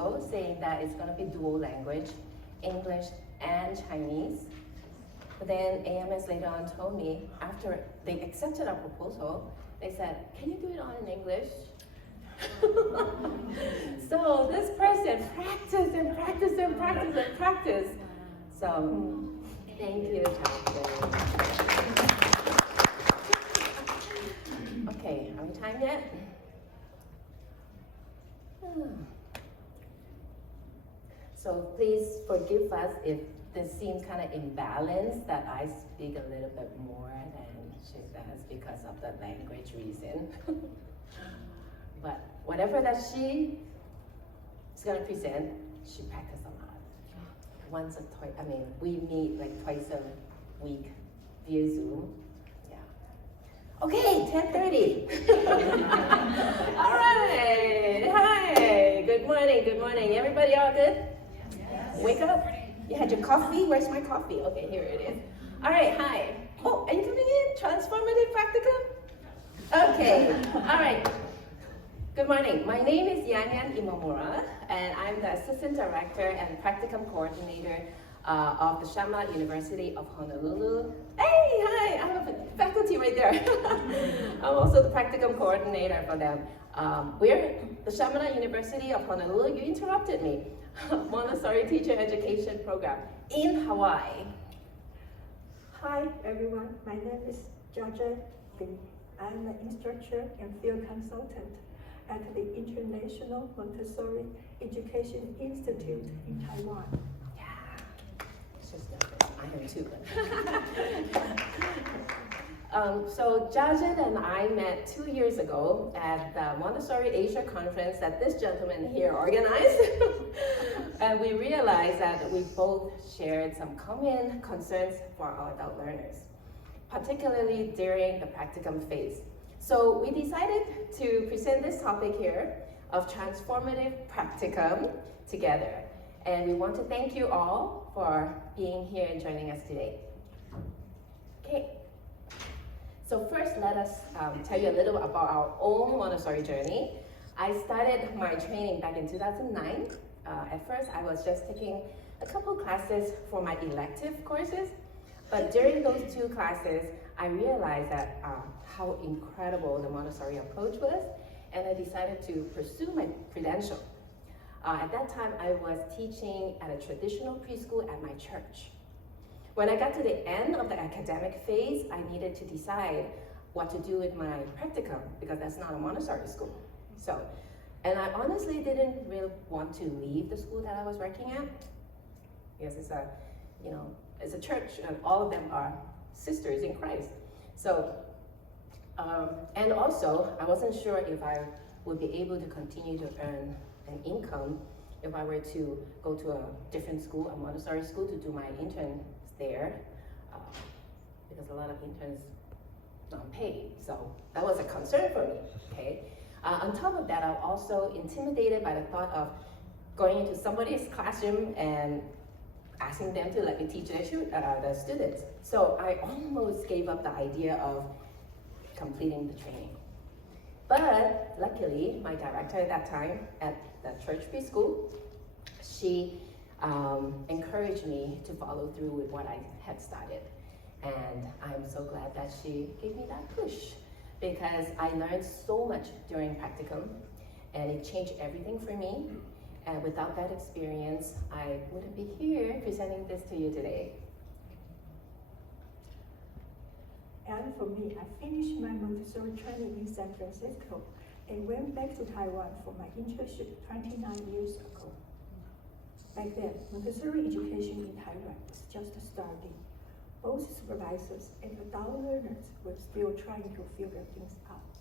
proposal saying that it's going to be dual language, English and Chinese. But then AMS later on told me, after they accepted our proposal, they said, can you do it all in English? So this person practiced and practiced and practiced and practiced. So thank you, Jonathan. Okay, are we time yet? So please forgive us if this seems kind of imbalanced, that I speak a little bit more than she does because of the language reason. But whatever that she is going to present, she practiced a lot. Once or twice, I mean, we meet like twice a week via Zoom. Yeah. Okay, 10:30. All right. Hi. Good morning. Good morning. Everybody all good? Yes. Wake up. You had your coffee? Where's my coffee? Okay, here it is. All right. Hi. Oh, are you coming in? Transformative practicum? Okay. All right. Good morning. My name is Yanyan Imamura, and I'm the Assistant Director and Practicum Coordinator of the Shamla University of Honolulu. Hey, hi, I have a faculty right there. I'm also the Practicum Coordinator for them. We're the Shamla University of Honolulu. You interrupted me. Montessori Teacher Education Program in Hawaii. Hi, everyone. My name is Jaja Ding. I'm an instructor and field consultant at the International Montessori Education Institute in Taiwan. Yeah, it's just I am too. So Jajan and I met 2 years ago at the Montessori Asia conference that this gentleman here organized. And we realized that we both shared some common concerns for our adult learners, particularly during the practicum phase. So we decided to present this topic here of transformative practicum together. And we want to thank you all for being here and joining us today. Okay, so first let us tell you a little about our own Montessori journey. I started my training back in 2009. At first I was just taking a couple classes for my elective courses, but during those 2 classes, I realized that how incredible the Montessori approach was, and I decided to pursue my credential. At that time, I was teaching at a traditional preschool at my church. When I got to the end of the academic phase, I needed to decide what to do with my practicum, because that's not a Montessori school. And I honestly didn't really want to leave the school that I was working at, because it's a church, and all of them are sisters in Christ. So, and also, I wasn't sure if I would be able to continue to earn an income if I were to go to a different school, a Montessori school, to do my interns there, because a lot of interns don't pay. So that was a concern for me, okay? On top of that, I'm also intimidated by the thought of going into somebody's classroom and asking them to let me teach the students. So I almost gave up the idea of completing the training. But luckily, my director at that time at the church preschool, she encouraged me to follow through with what I had started. And I'm so glad that she gave me that push, because I learned so much during practicum, and it changed everything for me. And without that experience, I wouldn't be here presenting this to you today. And for me, I finished my Montessori training in San Francisco and went back to Taiwan for my internship 29 years ago. Back then, Montessori education in Taiwan was just starting. Both supervisors and adult learners were still trying to figure things out.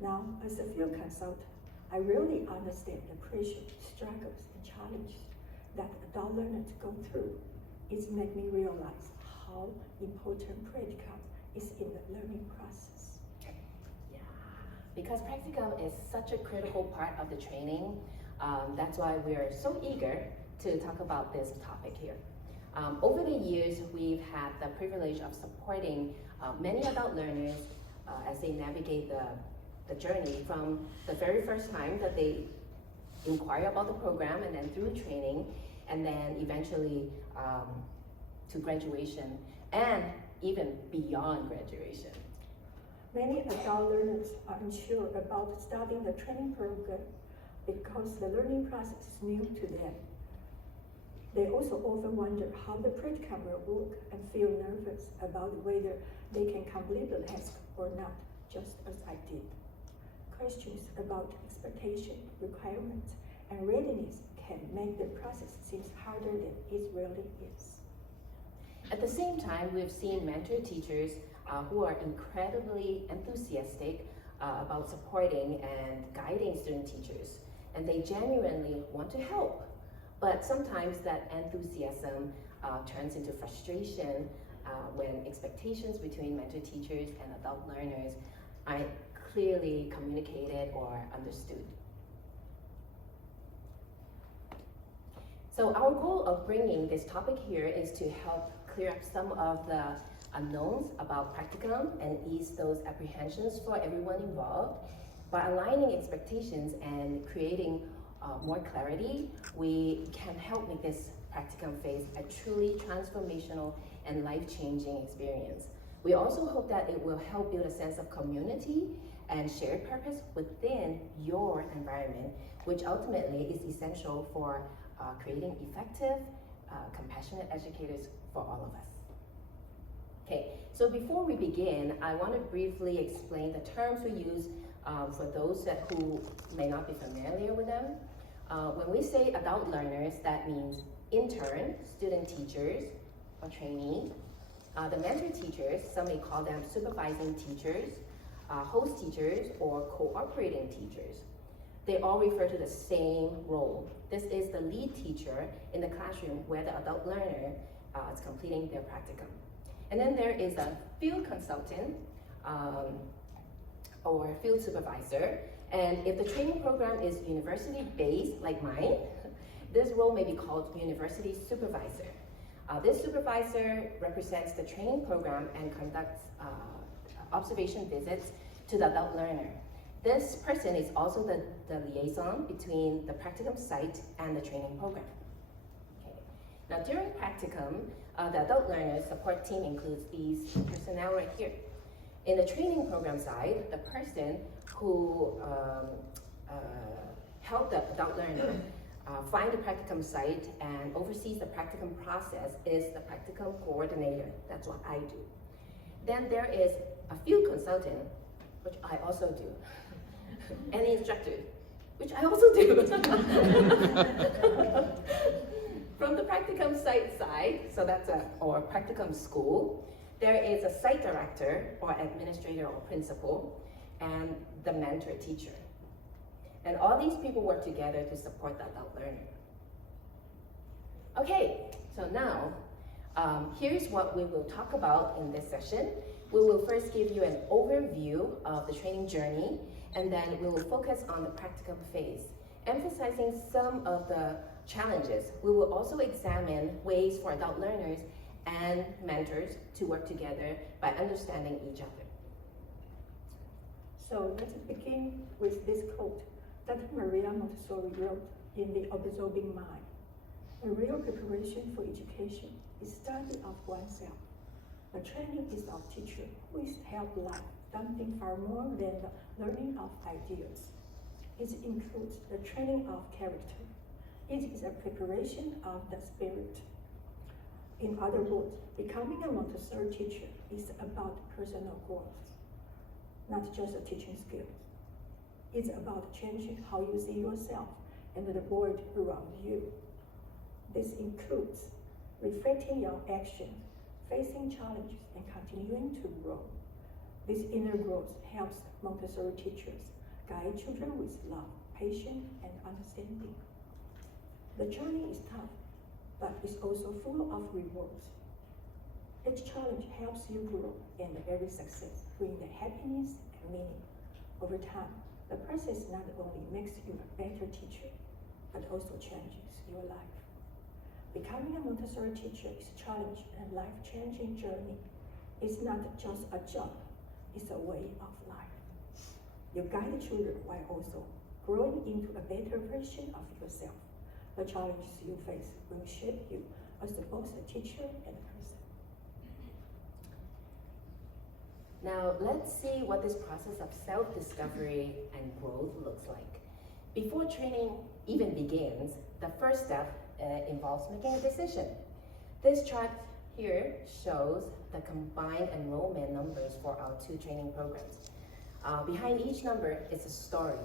Now, as a field consultant, I really understand the pressure, struggles, and challenges that adult learners go through. It's made me realize how important practicum is in the learning process. Yeah, because practicum is such a critical part of the training. That's why we're so eager to talk about this topic here. Over the years, we've had the privilege of supporting many adult learners as they navigate the journey from the very first time that they inquire about the program, and then through training, and then eventually to graduation, and even beyond graduation. Many adult learners are unsure about starting the training program because the learning process is new to them. They also often wonder how the practicum will work and feel nervous about whether they can complete the task or not, just as I did. Questions about expectation, requirements, and readiness can make the process seem harder than it really is. At the same time, we've seen mentor teachers who are incredibly enthusiastic about supporting and guiding student teachers, and they genuinely want to help. But sometimes that enthusiasm turns into frustration when expectations between mentor teachers and adult learners aren't clearly communicated or understood. So our goal of bringing this topic here is to help clear up some of the unknowns about practicum and ease those apprehensions for everyone involved. By aligning expectations and creating more clarity, we can help make this practicum phase a truly transformational and life-changing experience. We also hope that it will help build a sense of community and shared purpose within your environment, which ultimately is essential for creating effective, compassionate educators for all of us. Okay, so before we begin, I want to briefly explain the terms we use for those who may not be familiar with them. When we say adult learners, that means intern, student teachers, or trainee. The mentor teachers, some may call them supervising teachers, host teachers, or cooperating teachers. They all refer to the same role. This is the lead teacher in the classroom where the adult learner is completing their practicum. And then there is a field consultant or field supervisor. And if the training program is university-based, like mine, this role may be called university supervisor. This supervisor represents the training program and conducts observation visits to the adult learner. This person is also the liaison between the practicum site and the training program. Okay. Now during practicum, the adult learner support team includes these personnel right here. In the training program side, the person who helped the adult learner find the practicum site and oversees the practicum process is the practicum coordinator. That's what I do. Then there is a field consultant, which I also do, and the instructor, which I also do. From the practicum site side, so that's or practicum school, there is a site director or administrator or principal, and the mentor teacher. And all these people work together to support the adult learner. Okay, so now, here's what we will talk about in this session. We will first give you an overview of the training journey, and then we will focus on the practicum phase, emphasizing some of the challenges. We will also examine ways for adult learners and mentors to work together by understanding each other. So let's begin with this quote that Maria Montessori wrote in The Absorbing Mind. The real preparation for education is study of oneself. The training is of teacher who is help life, something far more than the learning of ideas. It includes the training of character. It is a preparation of the spirit. In other words, becoming a Montessori teacher is about personal growth, not just a teaching skills. It's about changing how you see yourself and the world around you. This includes reflecting your actions, facing challenges, and continuing to grow. This inner growth helps Montessori teachers guide children with love, patience, and understanding. The journey is tough, but it's also full of rewards. Each challenge helps you grow, and every success brings happiness and meaning. Over time, the process not only makes you a better teacher, but also changes your life. Becoming a Montessori teacher is a challenge and life-changing journey. It's not just a job, it's a way of life. You guide children while also growing into a better version of yourself. The challenges you face will shape you as both a teacher and a person. Now, let's see what this process of self-discovery and growth looks like. Before training even begins, the first step involves making a decision. This chart here shows the combined enrollment numbers for our 2 training programs. Behind each number is a story.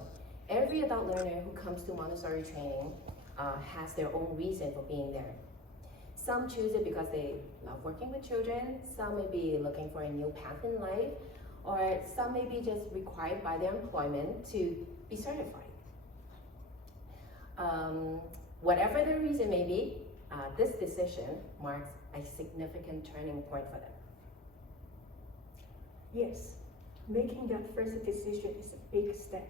Every adult learner who comes to Montessori training has their own reason for being there. Some choose it because they love working with children, some may be looking for a new path in life, or some may be just required by their employment to be certified. Whatever the reason may be, this decision marks a significant turning point for them. Yes, making that first decision is a big step,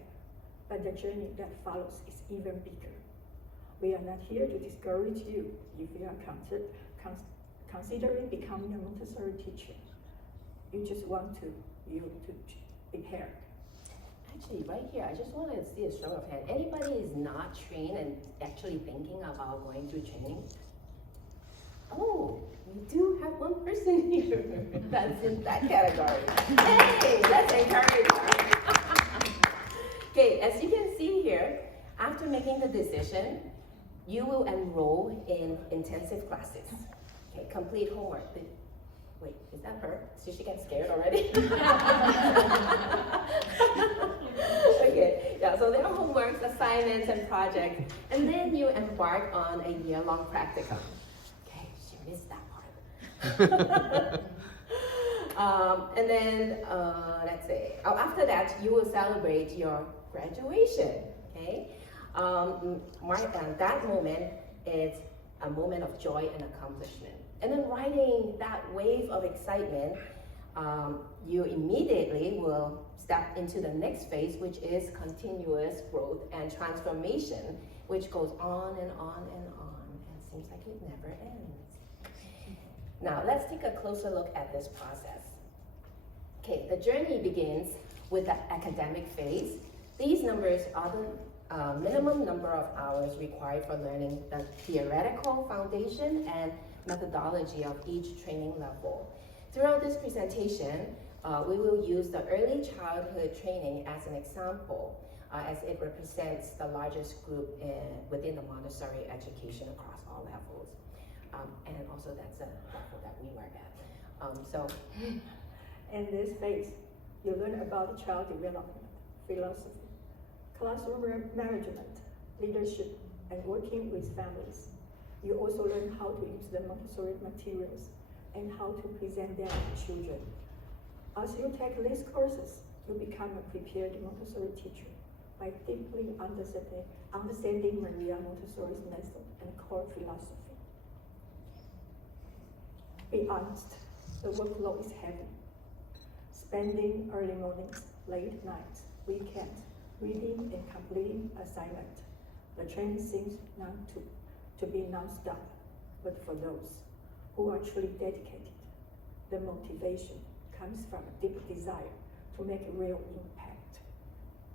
but the journey that follows is even bigger. We are not here to discourage you if you are considering becoming a Montessori teacher. You just want you to prepare. Actually, right here, I just want to see a show of hands. Anybody is not trained and actually thinking about going through training? Oh, we do have one person here that's in that category. Hey, that's encouraging. Okay, as you can see here, after making the decision, you will enroll in intensive classes. Okay, complete homework. Wait, is that her? Did she get scared already? Okay, yeah, so there are homeworks, assignments, and projects, and then you embark on a year-long practicum. Okay, she missed that part. And then, let's see, after that, you will celebrate your graduation, okay? That moment is a moment of joy and accomplishment. And then riding that wave of excitement, you immediately will step into the next phase, which is continuous growth and transformation, which goes on and on and on, and seems like it never ends. Now, let's take a closer look at this process. Okay, the journey begins with the academic phase. These numbers are the minimum number of hours required for learning the theoretical foundation and methodology of each training level. Throughout this presentation, we will use the early childhood training as an example, as it represents the largest group within the Montessori education across all levels. And also that's the level that we work at. In this phase, you learn about child development, philosophy, classroom management, leadership, and working with families. You also learn how to use the Montessori materials and how to present them to children. As you take these courses, you become a prepared Montessori teacher by deeply understanding Maria Montessori's method and core philosophy. Be honest, the workload is heavy. Spending early mornings, late nights, weekends, reading and completing assignments. The training seems not to be non-stop, but for those who are truly dedicated, the motivation comes from a deep desire to make a real impact.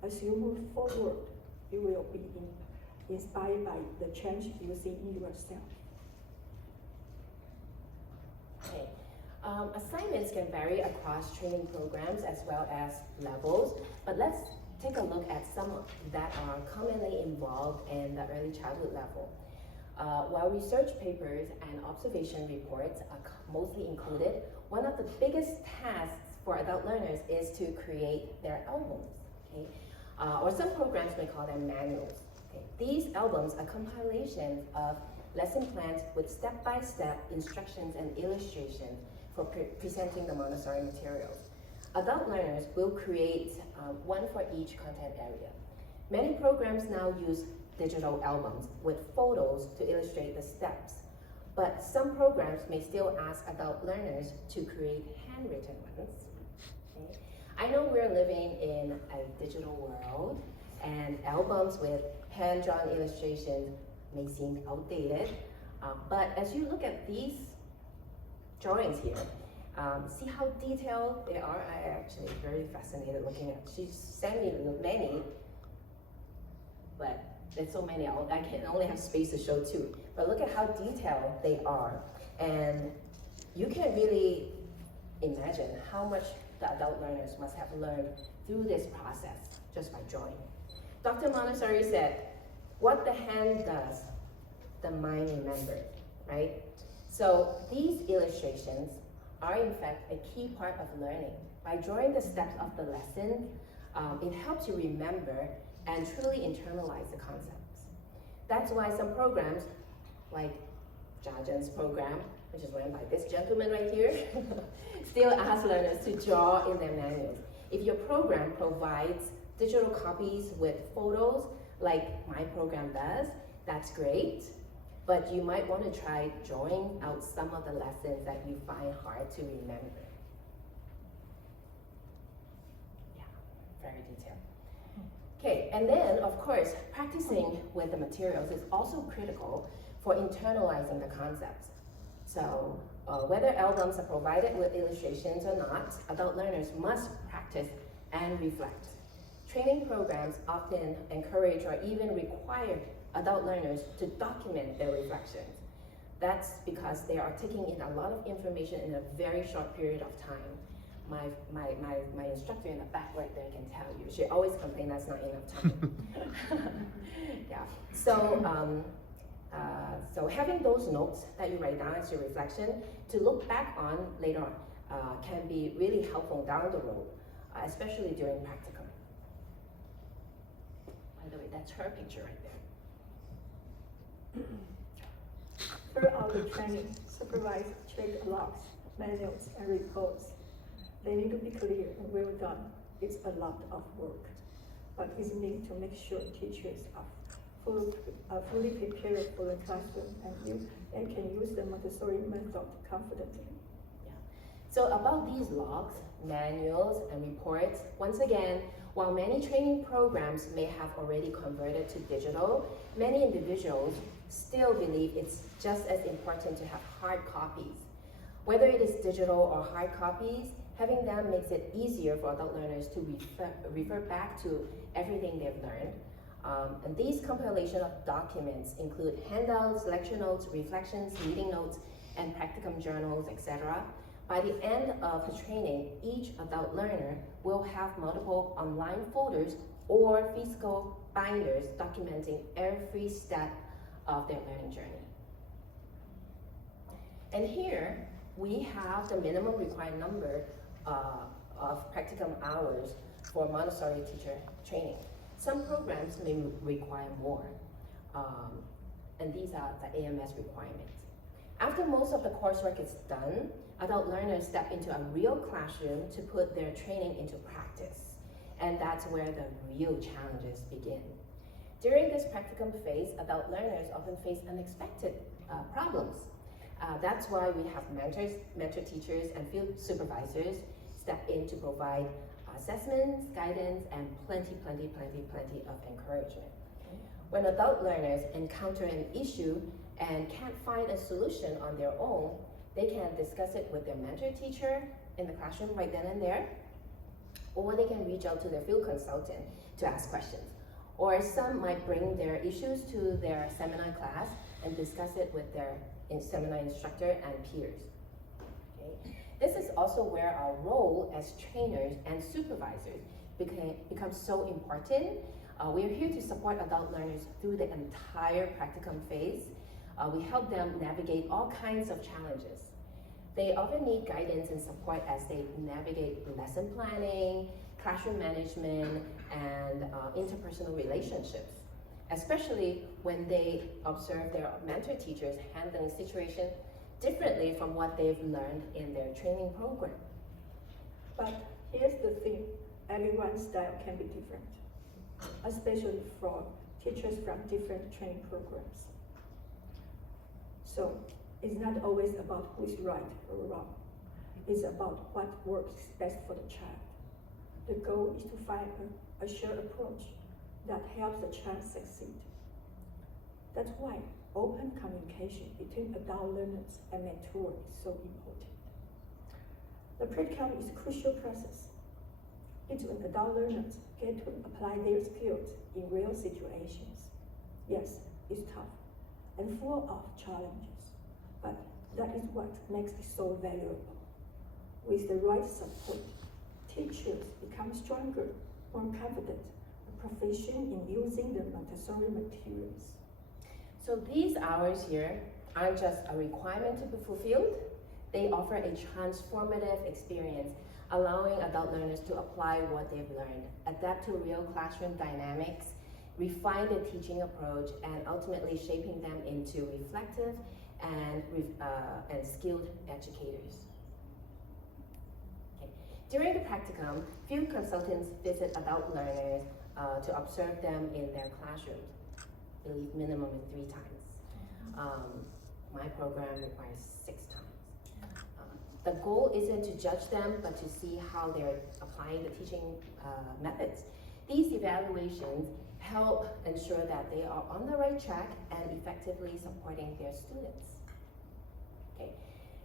As you move forward, you will be inspired by the change you see in yourself. Okay. Assignments can vary across training programs as well as levels, but let's take a look at some that are commonly involved in the early childhood level. While research papers and observation reports are mostly included, one of the biggest tasks for adult learners is to create their albums, okay? Or some programs may call them manuals. Okay? These albums are compilations of lesson plans with step-by-step instructions and illustrations for presenting the Montessori materials. Adult learners will create one for each content area. Many programs now use digital albums with photos to illustrate the steps, but some programs may still ask adult learners to create handwritten ones. Okay? I know we're living in a digital world, and albums with hand-drawn illustrations may seem outdated, but as you look at these drawings here, see how detailed they are. I actually very fascinated looking at. She sent me many. but there's so many, I can only have space to show two. But look at how detailed they are. And you can really imagine how much the adult learners must have learned through this process just by drawing. Dr. Montessori said, what the hand does, the mind remembers, right? So these illustrations are in fact a key part of learning. By drawing the steps of the lesson, it helps you remember and truly internalize the concepts. That's why some programs, like Jajan's program, which is run by this gentleman right here, still ask learners to draw in their manuals. If your program provides digital copies with photos, like my program does, that's great, but you might want to try drawing out some of the lessons that you find hard to remember. Yeah, very detailed. Okay, and then of course, practicing with the materials is also critical for internalizing the concepts. So whether albums are provided with illustrations or not, adult learners must practice and reflect. Training programs often encourage or even require adult learners to document their reflections. That's because they are taking in a lot of information in a very short period of time. My instructor in the back right there can tell you. She always complains that's not enough time. Yeah. So having those notes that you write down as your reflection to look back on later on can be really helpful down the road, especially during practicum. By the way, that's her picture right there. Throughout the training, supervise check logs, manuals, and reports. They need to be clear and well done. It's a lot of work, but it's needed to make sure teachers are fully prepared for the classroom and can use the Montessori method confidently. Yeah. So about these logs, manuals, and reports, once again, while many training programs may have already converted to digital, many individuals still believe it's just as important to have hard copies. Whether it is digital or hard copies, having them makes it easier for adult learners to refer back to everything they've learned. And these compilation of documents include handouts, lecture notes, reflections, meeting notes, and practicum journals, etc. By the end of the training, each adult learner will have multiple online folders or physical binders documenting every step of their learning journey. And here, we have the minimum required number of practicum hours for Montessori teacher training. Some programs may require more, and these are the AMS requirements. After most of the coursework is done, adult learners step into a real classroom to put their training into practice, and that's where the real challenges begin. During this practicum phase, adult learners often face unexpected problems. That's why we have mentors, mentor teachers, and field supervisors step in to provide assessments, guidance, and plenty of encouragement. When adult learners encounter an issue and can't find a solution on their own, they can discuss it with their mentor teacher in the classroom right then and there, or they can reach out to their field consultant to ask questions. Or some might bring their issues to their seminar class and discuss it with their seminar instructor and peers. Okay? This is also where our role as trainers and supervisors becomes so important. We are here to support adult learners through the entire practicum phase. We help them navigate all kinds of challenges. They often need guidance and support as they navigate lesson planning, classroom management, and interpersonal relationships, especially when they observe their mentor teachers handling situations differently from what they've learned in their training program. But here's the thing, everyone's style can be different, especially for teachers from different training programs. So it's not always about who is right or wrong. It's about what works best for the child. The goal is to find a shared approach that helps the child succeed. That's why open communication between adult learners and mentors is so important. The practicum is a crucial process. Each adult learners get to apply their skills in real situations. Yes, it's tough and full of challenges, but that is what makes it so valuable. With the right support, teachers become stronger, more confident, and proficient in using the Montessori materials. So these hours here aren't just a requirement to be fulfilled, they offer a transformative experience, allowing adult learners to apply what they've learned, adapt to real classroom dynamics, refine their teaching approach, and ultimately shaping them into reflective and skilled educators. Okay. During the practicum, field consultants visit adult learners to observe them in their classrooms. I believe minimum is 3 times. My program requires 6 times. The goal isn't to judge them, but to see how they're applying the teaching methods. These evaluations help ensure that they are on the right track and effectively supporting their students. Okay.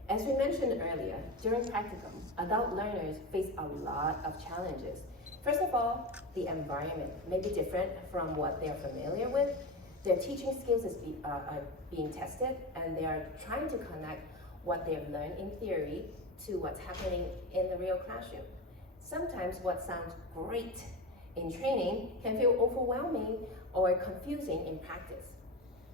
As we mentioned earlier, during practicum, adult learners face a lot of challenges. First of all, the environment may be different from what they're familiar with. Their teaching skills are being tested, and they are trying to connect what they've learned in theory to what's happening in the real classroom. Sometimes what sounds great in training can feel overwhelming or confusing in practice.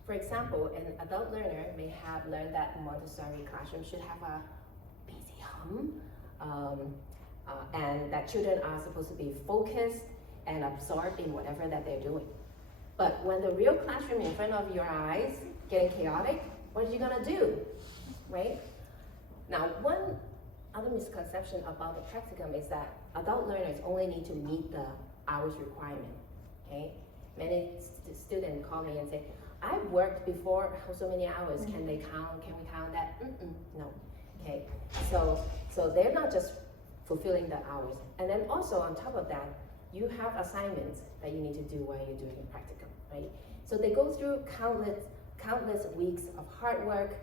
For example, an adult learner may have learned that Montessori classroom should have a busy hum, and that children are supposed to be focused and absorbed in whatever that they're doing. But when the real classroom in front of your eyes getting chaotic, what are you gonna do, right? Now, one other misconception about the practicum is that adult learners only need to meet the hours requirement, okay? Many students call me and say, I've worked before so many hours, can we count that? No, okay? So they're not just fulfilling the hours. And then also on top of that, you have assignments that you need to do while you're doing the practicum, right? So they go through countless weeks of hard work,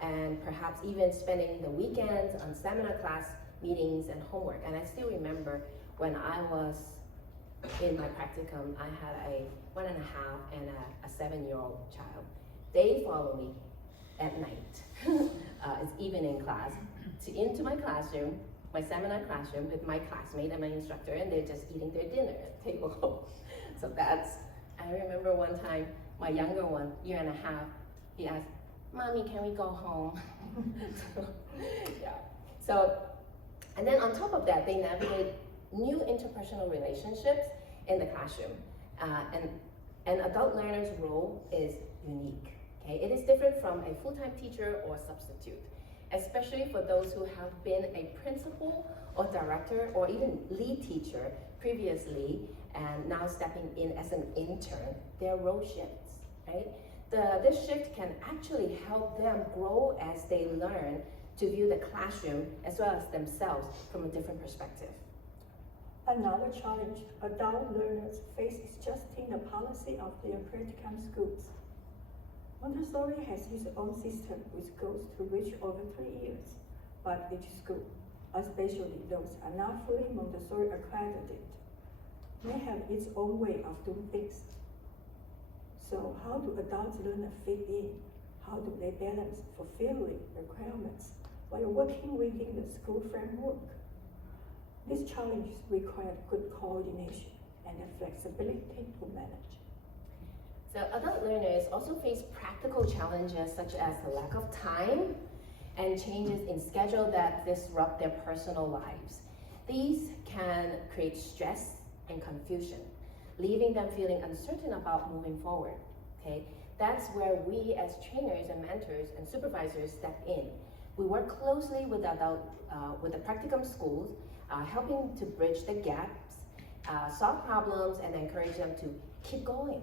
and perhaps even spending the weekends on seminar class meetings and homework. And I still remember when I was in my practicum, I had a 1.5 and a 7-year-old child. They follow me at night, it's evening class, into my classroom, my seminar classroom with my classmate and my instructor, and they're just eating their dinner at the table. So I remember one time, my younger one, 1.5 years, he asked, Mommy, can we go home? Yeah. So, and then on top of that, they navigate new interpersonal relationships in the classroom. And adult learners' role is unique. Okay? It is different from a full-time teacher or substitute, especially for those who have been a principal or director or even lead teacher previously and now stepping in as an intern. Their role shifts, right? This shift can actually help them grow as they learn to view the classroom as well as themselves from a different perspective. Another challenge adult learners face is adjusting the policy of their practicum schools. Montessori has its own system which goes to reach over 3 years, but each school, especially those are not fully Montessori accredited, may have its own way of doing things. So how do adult learners fit in? How do they balance fulfilling requirements while working within the school framework? These challenges require good coordination and the flexibility to manage. So adult learners also face practical challenges such as the lack of time and changes in schedule that disrupt their personal lives. These can create stress and confusion, leaving them feeling uncertain about moving forward, okay? That's where we as trainers and mentors and supervisors step in. We work closely with the practicum schools, helping to bridge the gaps, solve problems, and encourage them to keep going.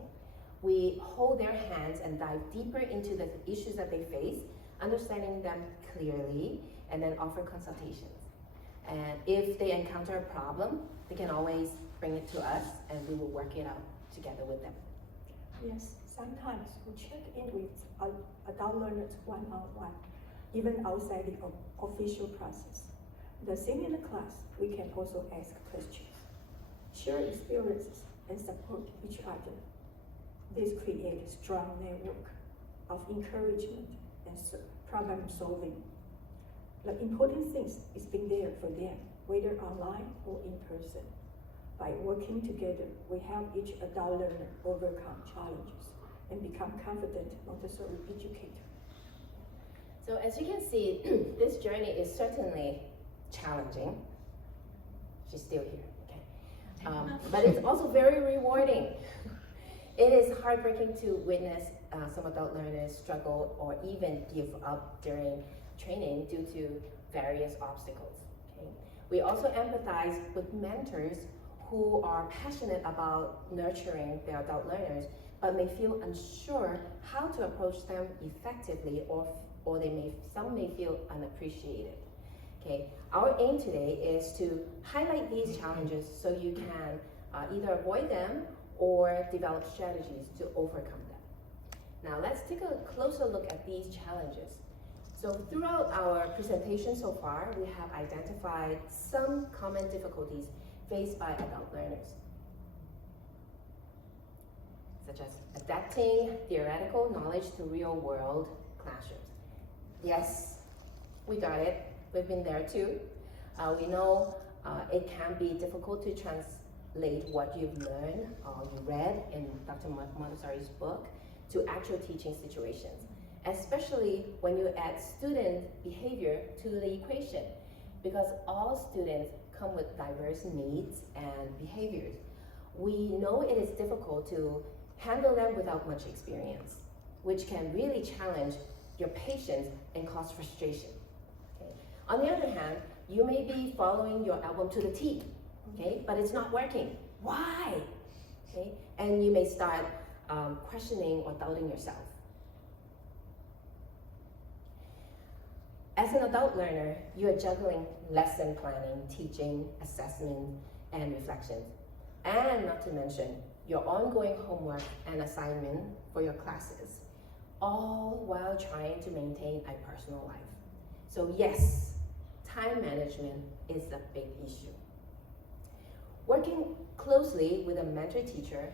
We hold their hands and dive deeper into the issues that they face, understanding them clearly, and then offer consultations. And if they encounter a problem, they can always bring it to us, and we will work it out together with them. Yes, sometimes we check in with adult learners one-on-one, even outside the official process. The same in the class, we can also ask questions. share experiences, and support each other. This creates a strong network of encouragement and problem solving. The important thing is being there for them, whether online or in person. By working together, we help each adult learner overcome challenges and become confident Montessori educator. So as you can see, this journey is certainly challenging. She's still here, okay. But it's also very rewarding. It is heartbreaking to witness some adult learners struggle or even give up during training due to various obstacles. Okay? We also empathize with mentors who are passionate about nurturing their adult learners, but may feel unsure how to approach them effectively, or some may feel unappreciated. Okay, our aim today is to highlight these challenges so you can either avoid them or develop strategies to overcome them. Now let's take a closer look at these challenges. So throughout our presentation so far, we have identified some common difficulties faced by adult learners, such as adapting theoretical knowledge to real-world classrooms. Yes, we got it. We've been there too. We know it can be difficult to translate what you've learned or you read in Dr. Montessori's book to actual teaching situations, especially when you add student behavior to the equation, because all students come with diverse needs and behaviors. We know it is difficult to handle them without much experience, which can really challenge your patience and cause frustration. Okay? On the other hand, you may be following your album to the T, okay? But it's not working. Why? Okay? And you may start questioning or doubting yourself. As an adult learner, you are juggling lesson planning, teaching, assessment, and reflection, and not to mention your ongoing homework and assignment for your classes, all while trying to maintain a personal life. So yes, time management is a big issue. Working closely with a mentor teacher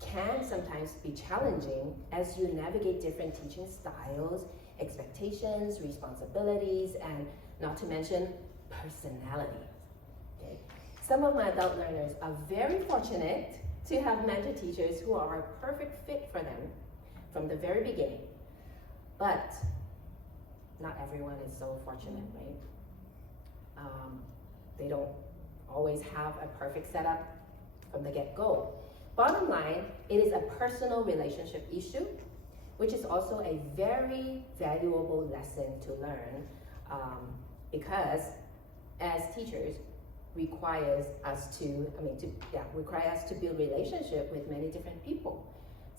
can sometimes be challenging as you navigate different teaching styles, expectations, responsibilities, and not to mention personality. Okay? Some of my adult learners are very fortunate to have mentor teachers who are a perfect fit for them from the very beginning. But not everyone is so fortunate, right? They don't always have a perfect setup from the get-go. Bottom line, it is a personal relationship issue, which is also a very valuable lesson to learn, because as teachers, requires us to build relationship with many different people,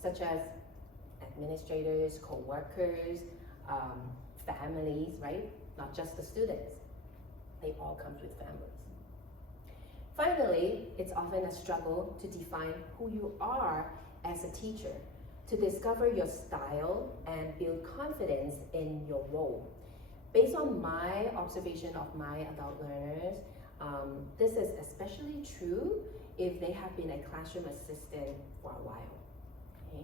such as administrators, co-workers, families, right? Not just the students. They all come with families. Finally, it's often a struggle to define who you are as a teacher, to discover your style and build confidence in your role. Based on my observation of my adult learners, this is especially true if they have been a classroom assistant for a while. Okay?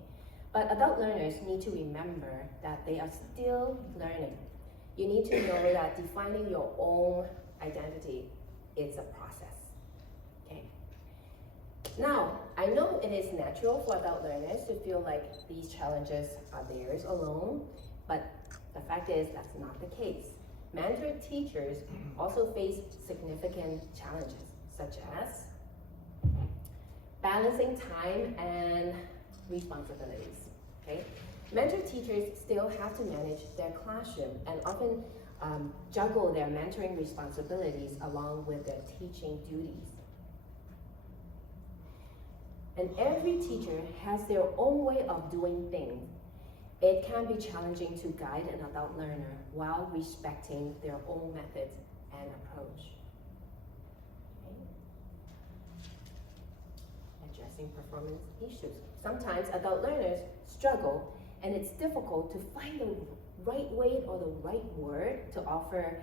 But adult learners need to remember that they are still learning. You need to know that defining your own identity is a process. Okay? Now, I know it is natural for adult learners to feel like these challenges are theirs alone, but the fact is that's not the case. Mentor teachers also face significant challenges, such as balancing time and responsibilities. Okay? Mentor teachers still have to manage their classroom and often juggle their mentoring responsibilities along with their teaching duties. And every teacher has their own way of doing things. It can be challenging to guide an adult learner while respecting their own methods and approach. Okay. Addressing performance issues. Sometimes adult learners struggle, and it's difficult to find the right way or the right word to offer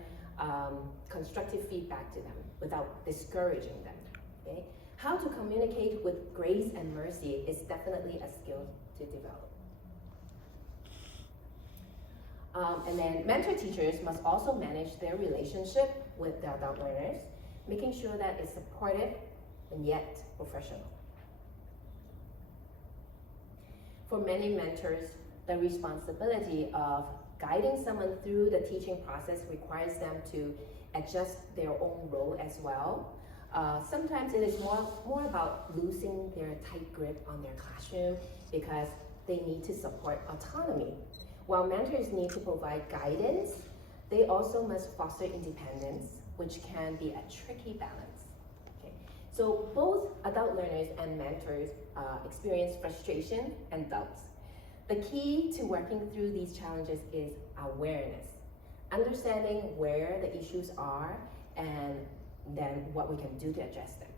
constructive feedback to them without discouraging them. Okay? How to communicate with grace and mercy is definitely a skill to develop. And then mentor teachers must also manage their relationship with the adult learners, making sure that it's supportive and yet professional. For many mentors, the responsibility of guiding someone through the teaching process requires them to adjust their own role as well. Sometimes it is more about losing their tight grip on their classroom because they need to support autonomy. While mentors need to provide guidance, they also must foster independence, which can be a tricky balance. Okay. So both adult learners and mentors experience frustration and doubts. The key to working through these challenges is awareness, understanding where the issues are and then what we can do to address them.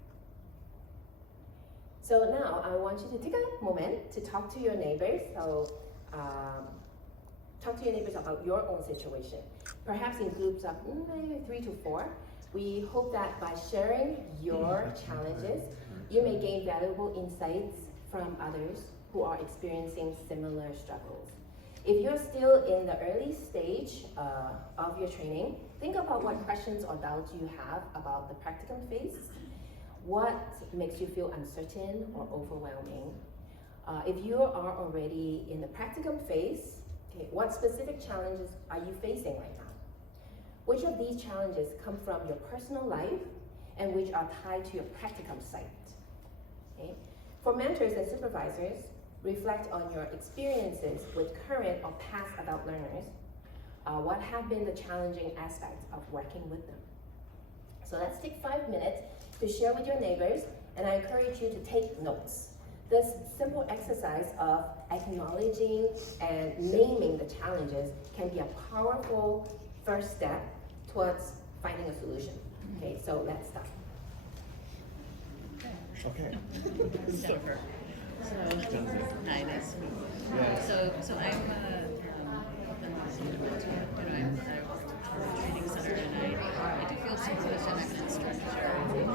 So now I want you to take a moment to talk to your neighbors. So talk to your neighbors about your own situation, perhaps in groups of maybe 3 to 4. We hope that by sharing your challenges, you may gain valuable insights from others who are experiencing similar struggles. If you're still in the early stage of your training, think about what questions or doubts you have about the practicum phase. What makes you feel uncertain or overwhelming? If you are already in the practicum phase, okay, what specific challenges are you facing right now? Which of these challenges come from your personal life and which are tied to your practicum site? Okay. For mentors and supervisors, reflect on your experiences with current or past adult learners. What have been the challenging aspects of working with them? So let's take 5 minutes to share with your neighbors, and I encourage you to take notes. This simple exercise of acknowledging and naming the challenges can be a powerful first step towards finding a solution. Okay, so let's start. Okay. Jennifer. So, hi, nice to meet you. So I'm I'm a training center, and I do field supervision. I'm an instructor, and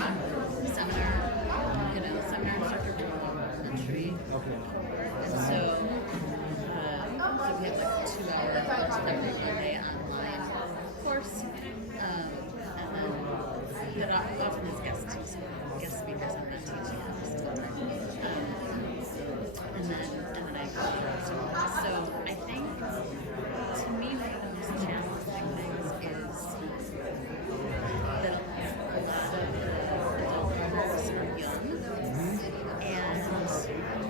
I'm a weekly seminar instructor for elementary. And so we have like a 2-hour course every Monday online course, and then often as guest speakers. I'm not teaching. And then I go through. So I think, to me, one of the most challenging things is that a lot of the adult learners are young, and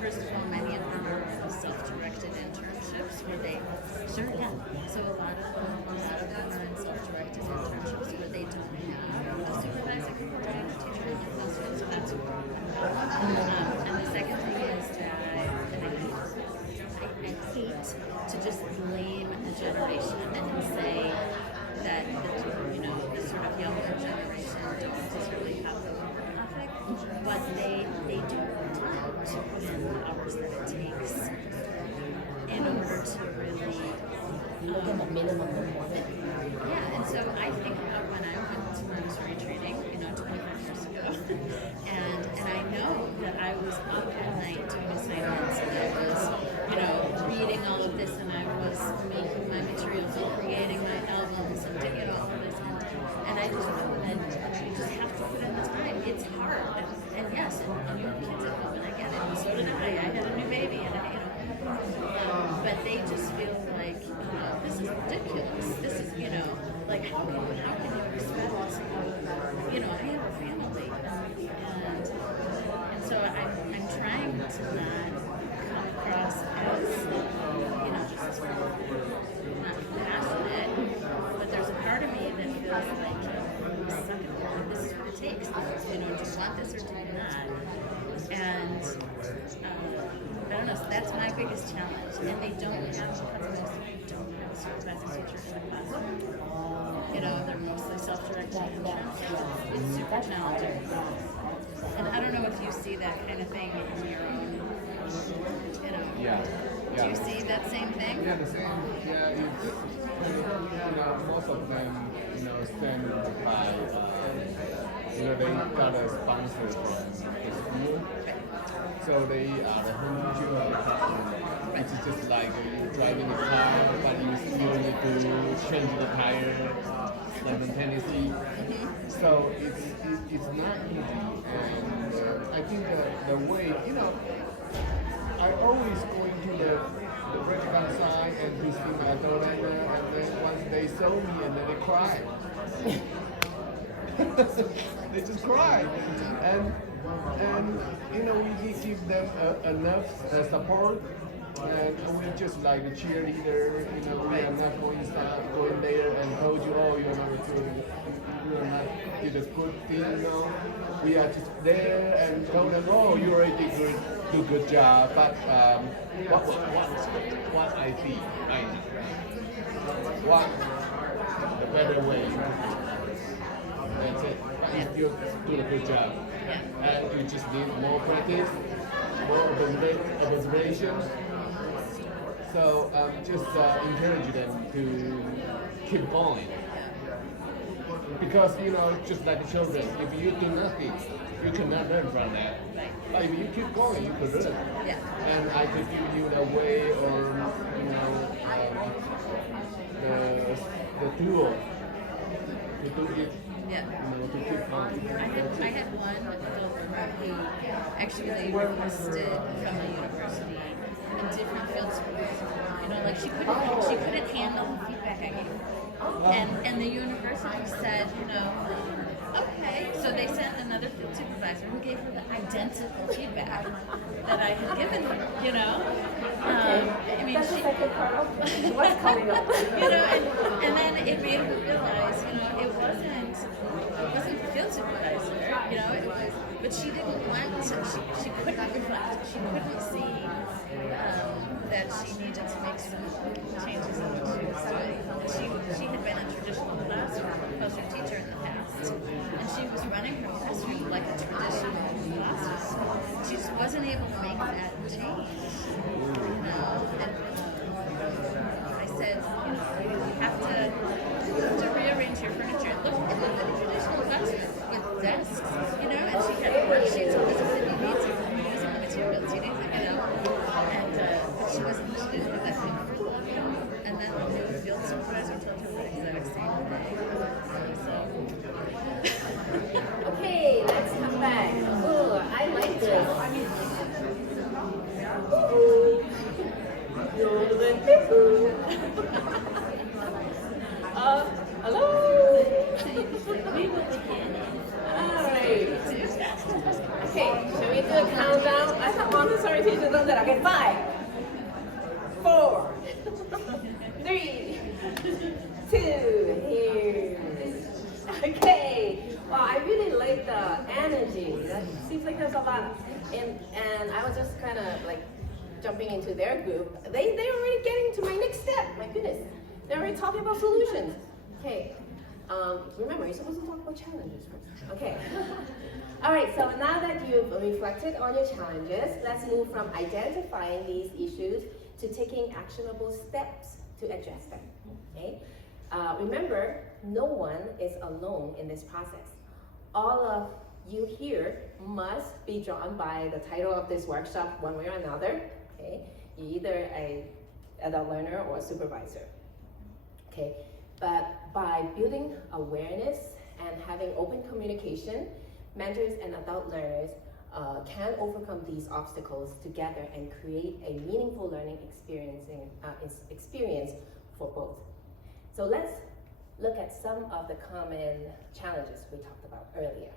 first of all, many of them are self-directed internships where they So a lot of them are in self-directed internships where they don't have a supervisor who can train a teacher in those fields. So that's and the second thing is that I hate to just blame a generation and say that the sort of younger generation don't necessarily have the work ethic, but they do want to put in the hours that it takes in order to really Look at the minimum requirement. yeah, and so I think about when I went to Montessori training, 25 years ago, and I know that I was up at night doing assignments, and I was, reading all of this, and I was making my materials and creating my albums and doing all of this, and I just know that you just have to put in the time. It's hard, and yes, and you have kids at home, and I get it, and so did I. I had a new baby, and but they just feel like, this is ridiculous. This is, like, how can you expect, I have a family, and so I'm trying to not come across as, just not passionate, but there's a part of me that feels like, this is what it takes. Do you want this or do you not? And I don't know, so that's my biggest challenge. And they don't have, because most of them don't have a supervising teacher in the classroom. They're mostly self-directed internships. It's super challenging. And I don't know if you see that kind of thing in your own, Yeah. Do you see that same thing? Yeah, the same. Yeah, it's, most of them, stand by, they got a sponsor from the school. So they are the home tutor department. It's just like driving a car, but you still need to change the tire simultaneously. So it's not easy. And I think the way, I always go into the vertical side and to see my adult learner, and then once they saw me and then they cry. They just cry. And we give them enough support, and we just like a cheerleader. We are not going there and told you, oh, you're not doing, you're not did a good thing. We are just there and told them, oh, you already do a good job. But what I see, what the better way. That's it. But you do a good job. And you just need more practice, more observation. So just encourage them to keep going. Because, just like the children, if you do nothing, you cannot learn from that. But if you keep going, you could learn. Yeah. And I could give you the way or, the tool to do it. Yeah. To keep going. I had one adult learner who actually requested from the university in different fields. Like she couldn't handle the feedback I gave her. And the university said, okay. So they sent another field supervisor who gave her the identical feedback that I had given her, I mean, That's the second part of what's coming up. and then it made her realize, it wasn't the field supervisor, it was, but she didn't want to, she couldn't reflect, she couldn't see that she needed to make some changes in what she was doing. She had been a traditional classroom teacher in the past, and she was running her classroom like a traditional classroom. She just wasn't able to make that change. And I said, you have to rearrange your furniture. It looked like a traditional classroom with desks, and she had worksheets with this, and you need to using the materials, you need to, but she didn't do that thing for long. And then the field supervisor told her the exact same thing. Okay, let's come back. Oh, I like this. Hello. All right. Okay, shall we do a countdown? I thought Montessori teachers done that. Okay, 5, 4, 3, 2, here. Okay. Well, I really like the energy. That seems like there's a lot. And I was just kind of like jumping into their group. They're already getting to my next step. My goodness. They're already talking about solutions. Okay. Remember, you're supposed to talk about challenges first. Okay. All right, so now that you've reflected on your challenges, let's move from identifying these issues to taking actionable steps to address them. Okay? Remember, no one is alone in this process. All of you here must be drawn by the title of this workshop one way or another. Okay? You're either an adult learner or a supervisor. Okay? But by building awareness and having open communication, mentors and adult learners can overcome these obstacles together and create a meaningful learning experience for both. So let's look at some of the common challenges we talked about earlier.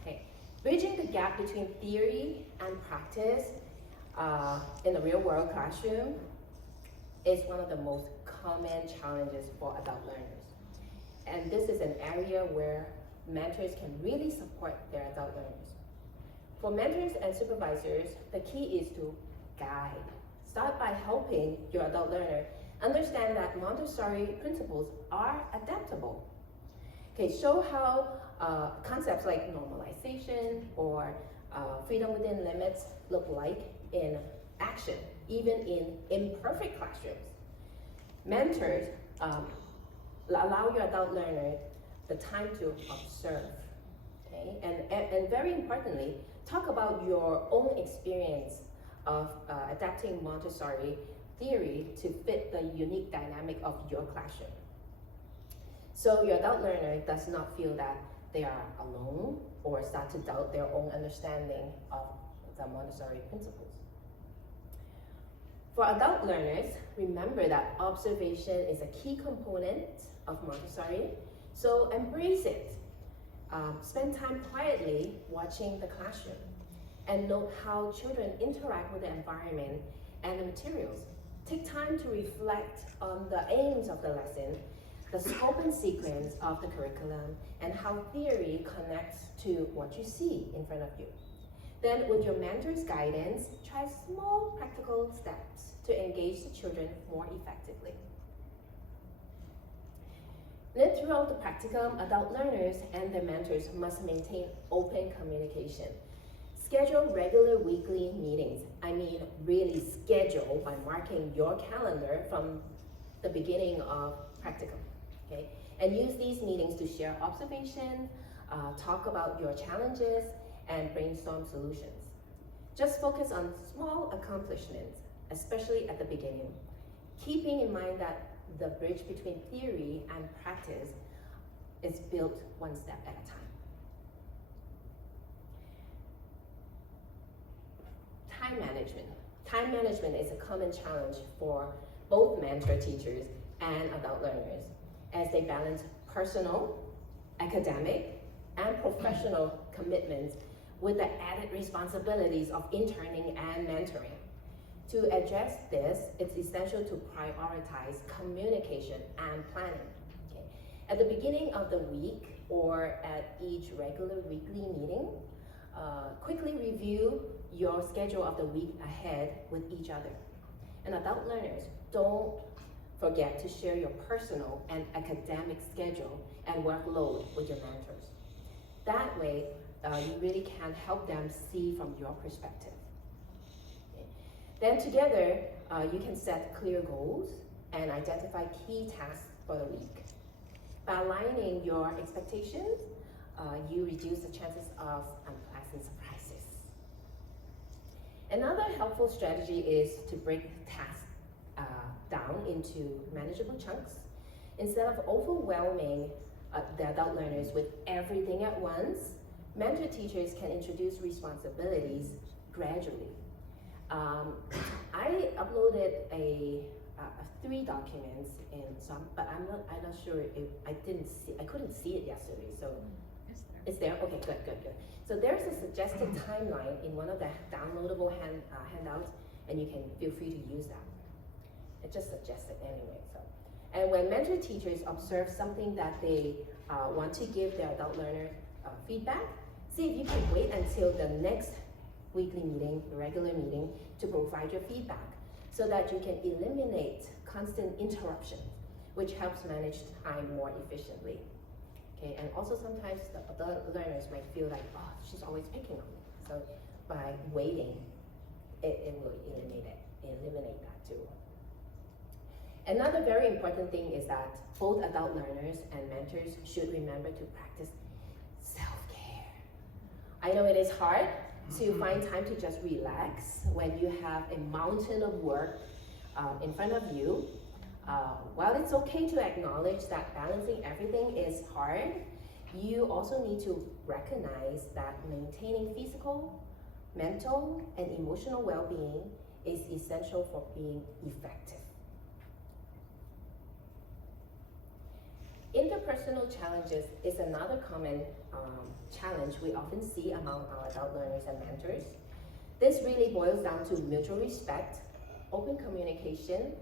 Okay. Bridging the gap between theory and practice in the real world classroom is one of the most common challenges for adult learners. And this is an area where mentors can really support their adult learners. For mentors and supervisors, the key is to guide. Start by helping your adult learner understand that Montessori principles are adaptable. Okay, show how concepts like normalization or freedom within limits look like in action, even in imperfect classrooms. Mentors allow your adult learner the time to observe, okay? And very importantly, talk about your own experience of adapting Montessori theory to fit the unique dynamic of your classroom. So your adult learner does not feel that they are alone or start to doubt their own understanding of the Montessori principles. For adult learners, remember that observation is a key component of Montessori, so embrace it. Spend time quietly watching the classroom and note how children interact with the environment and the materials. Take time to reflect on the aims of the lesson, the scope and sequence of the curriculum, and how theory connects to what you see in front of you. Then, with your mentor's guidance, try small practical steps to engage the children more effectively. Then, throughout the practicum, adult learners and their mentors must maintain open communication. Schedule regular weekly meetings. I mean, really schedule by marking your calendar from the beginning of practicum, okay? And use these meetings to share observations, talk about your challenges, and brainstorm solutions. Just focus on small accomplishments, especially at the beginning, keeping in mind that the bridge between theory and practice is built one step at a time. Time management. Time management is a common challenge for both mentor teachers and adult learners as they balance personal, academic, and professional commitments with the added responsibilities of interning and mentoring. To address this, it's essential to prioritize communication and planning. Okay? At the beginning of the week or at each regular weekly meeting, quickly review your schedule of the week ahead with each other. And adult learners, don't forget to share your personal and academic schedule and workload with your mentors. That way, you really can help them see from your perspective. Okay. Then together, you can set clear goals and identify key tasks for the week. By aligning your expectations, you reduce the chances of unpleasant surprises. Another helpful strategy is to break tasks down into manageable chunks. Instead of overwhelming the adult learners with everything at once, mentor teachers can introduce responsibilities gradually. I uploaded a 3 documents in some, but I'm not sure if I couldn't see it yesterday, so it's there. Okay, good. So there's a suggested timeline in one of the downloadable handouts, and you can feel free to use that. It just suggested anyway. So, and when mentor teachers observe something that they want to give their adult learner feedback, see if you can wait until the next weekly meeting, the regular meeting, to provide your feedback, so that you can eliminate constant interruptions, which helps manage time more efficiently. Okay, and also sometimes the adult learners might feel like, oh, she's always picking on me. So by waiting, it will eliminate that too. Another very important thing is that both adult learners and mentors should remember to practice self-care. I know it is hard to find time to just relax when you have a mountain of work in front of you. While it's okay to acknowledge that balancing everything is hard, you also need to recognize that maintaining physical, mental, and emotional well-being is essential for being effective. Interpersonal challenges is another common challenge we often see among our adult learners and mentors. This really boils down to mutual respect, open communication,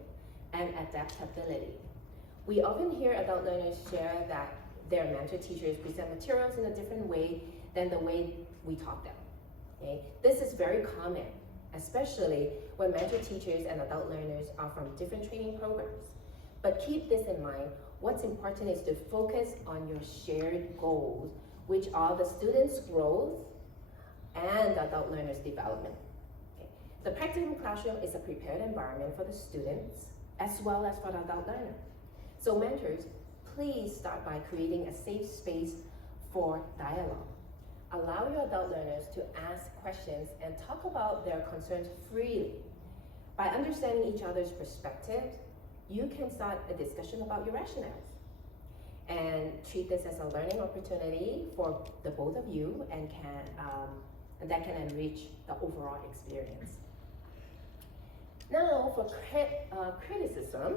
and adaptability. We often hear adult learners share that their mentor teachers present materials in a different way than the way we taught them. Okay? This is very common, especially when mentor teachers and adult learners are from different training programs. But keep this in mind. What's important is to focus on your shared goals, which are the students' growth and the adult learners' development. Okay. The practicum classroom is a prepared environment for the students as well as for the adult learner. So mentors, please start by creating a safe space for dialogue. Allow your adult learners to ask questions and talk about their concerns freely. By understanding each other's perspectives, you can start a discussion about your rationales and treat this as a learning opportunity for the both of you and that can enrich the overall experience. Now for criticism,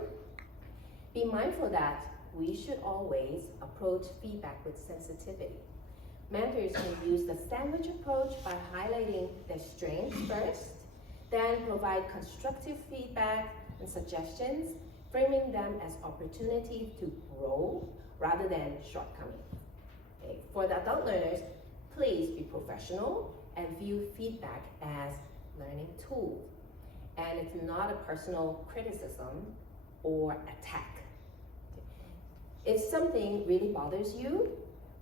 be mindful that we should always approach feedback with sensitivity. Mentors can use the sandwich approach by highlighting their strengths first, then provide constructive feedback and suggestions, framing them as opportunities to grow rather than shortcomings. Okay. For the adult learners, please be professional and view feedback as learning tools. And it's not a personal criticism or attack. Okay. If something really bothers you,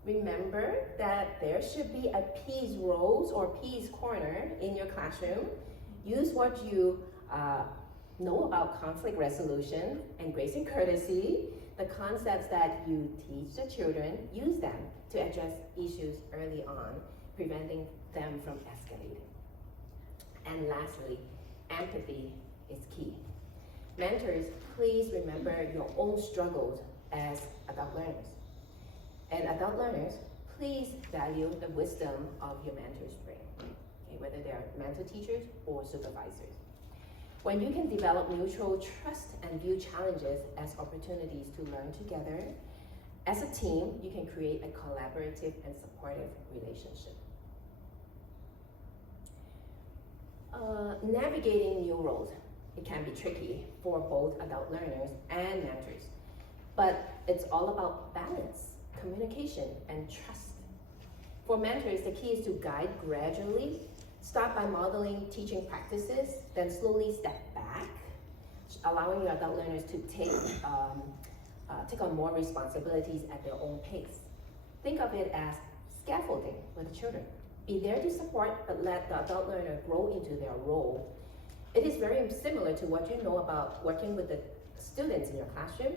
remember that there should be a peace rose or peace corner in your classroom. Use what you know about conflict resolution and grace and courtesy, the concepts that you teach the children, use them to address issues early on, preventing them from escalating. And lastly, empathy is key. Mentors, please remember your own struggles as adult learners. And adult learners, please value the wisdom of your mentor's brain, okay, whether they're mentor teachers or supervisors. When you can develop mutual trust and view challenges as opportunities to learn together, as a team, you can create a collaborative and supportive relationship. Navigating new roles, it can be tricky for both adult learners and mentors, but it's all about balance, communication, and trust. For mentors, the key is to guide gradually. Start by modeling teaching practices, then slowly step back, allowing your adult learners to take on more responsibilities at their own pace. Think of it as scaffolding with the children. Be there to support, but let the adult learner grow into their role. It is very similar to what you know about working with the students in your classroom.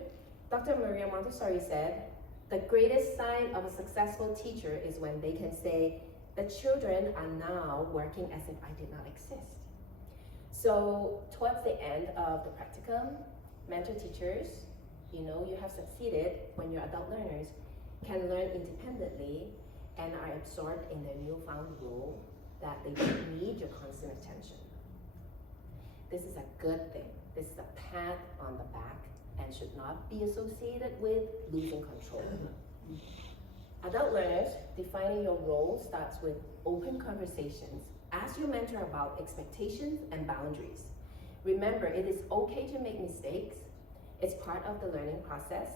Dr. Maria Montessori said, the greatest sign of a successful teacher is when they can say, the children are now working as if I did not exist. So towards the end of the practicum, mentor teachers, you know you have succeeded when your adult learners can learn independently and are absorbed in their newfound role, that they don't need your constant attention. This is a good thing. This is a pat on the back and should not be associated with losing control. Adult learners, defining your role starts with open conversations. Ask your mentor about expectations and boundaries. Remember, it is okay to make mistakes. It's part of the learning process.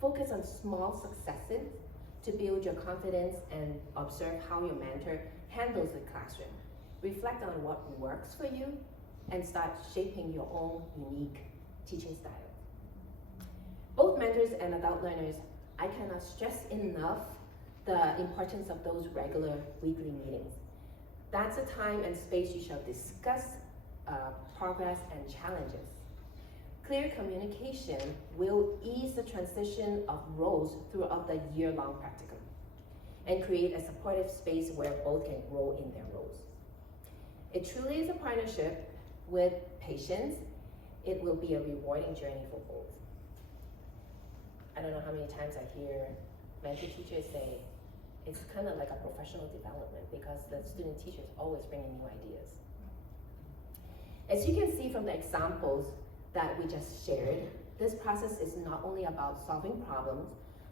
Focus on small successes to build your confidence and observe how your mentor handles the classroom. Reflect on what works for you and start shaping your own unique teaching style. Both mentors and adult learners, I cannot stress enough the importance of those regular weekly meetings. That's a time and space you shall discuss progress and challenges. Clear communication will ease the transition of roles throughout the year-long practicum and create a supportive space where both can grow in their roles. It truly is a partnership with patience. It will be a rewarding journey for both. I don't know how many times I hear mentor teachers say, it's kind of like a professional development because the student teachers always bring in new ideas. As you can see from the examples that we just shared, this process is not only about solving problems,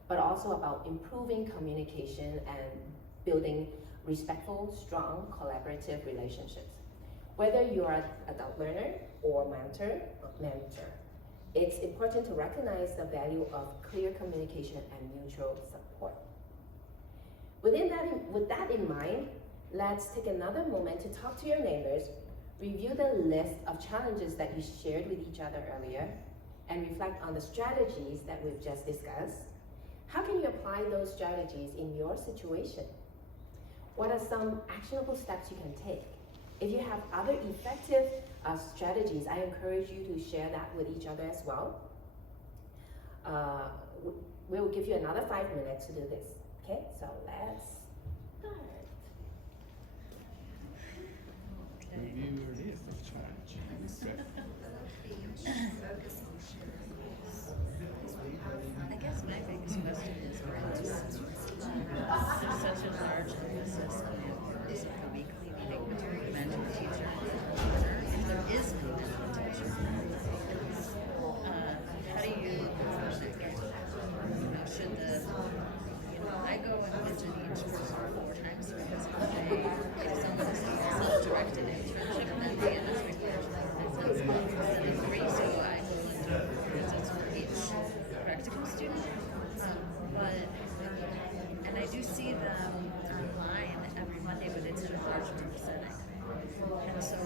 but also about improving communication and building respectful, strong, collaborative relationships. Whether you're an adult learner or mentor, it's important to recognize the value of clear communication and mutual support. With that in mind, let's take another moment to talk to your neighbors, review the list of challenges that you shared with each other earlier, and reflect on the strategies that we've just discussed. How can you apply those strategies in your situation? What are some actionable steps you can take? If you have other effective strategies, I encourage you to share that with each other as well. We will give you another 5 minutes to do this. Okay, so let's start. Review your list of challenges. I guess my biggest question is such a large emphasis on the weekly meeting between mentor teacher if there is no mentor teacher, how do you approach that game? Should I go and visit each person 4 times because if someone is doing a self-directed internship, then the MS requires 4 visits instead of 3, so I go and do 4 visits for each practical student. And I do see them online every Monday, but it's in a large group setting. And so,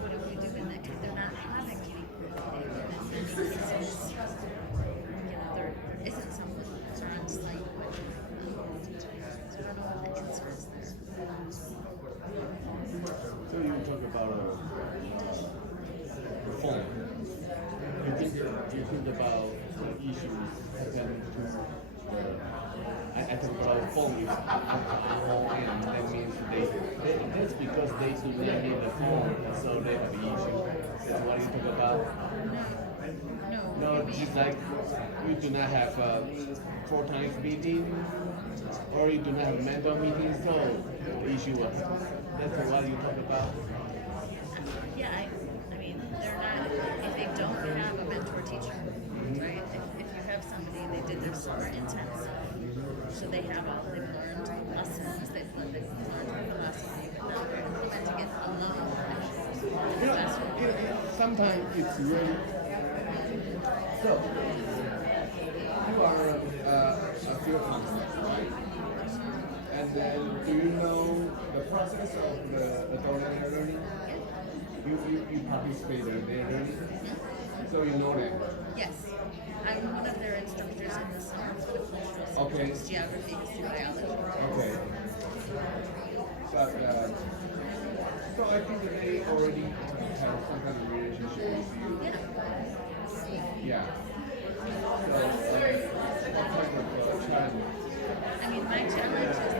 what do we do in that? Because they're not having any group meetings. There isn't someone who's on site with teaching. So I don't know what the answer is there. So you talk about phone. You think about the issues happening to I talk about phone is alcohol, and that means that's because they do not need the phone, so they have issue. That's what you talk about. No, just like you do not have 4 times meeting, or you do not have mentor meeting, so the issue was that's what you talk about. Yeah, I mean, they're not, if they don't have a mentor teacher, right? If you have somebody, they did their summer intensive, so they've learned lessons, they've learned a philosophy, but now they're implementing it alone. Sometimes it's really so. You are a field counselor, right? And then, do you know the process of the adult learning? You participate in their learning, so you know them. Yes, I'm one of their instructors in the summer for the cultural subjects, geography, history, biology. Okay. But so I think that they already have some kind of relationship with you. Yeah. So what kind of challenge? I mean, my challenge is that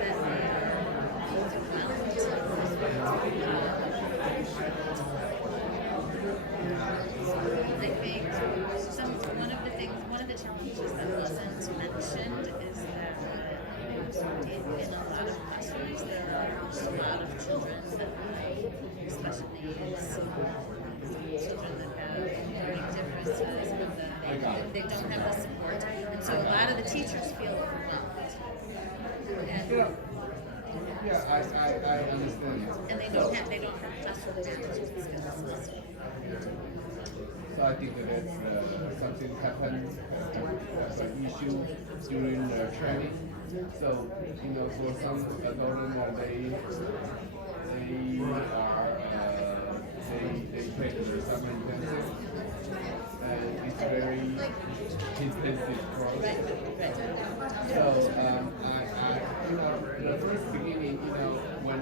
they I think one of the challenges that wasn't mentioned is that in a lot of classrooms there are a lot of children that have special needs, children that have learning differences, and that they don't have the support, and so a lot of the teachers feel overwhelmed. I understand. And they don't have classroom management skills. So I think that that's something happened, an issue during the training. So for some adult learners, they take the summer intensive, and it's very intensive course. So the first beginning, when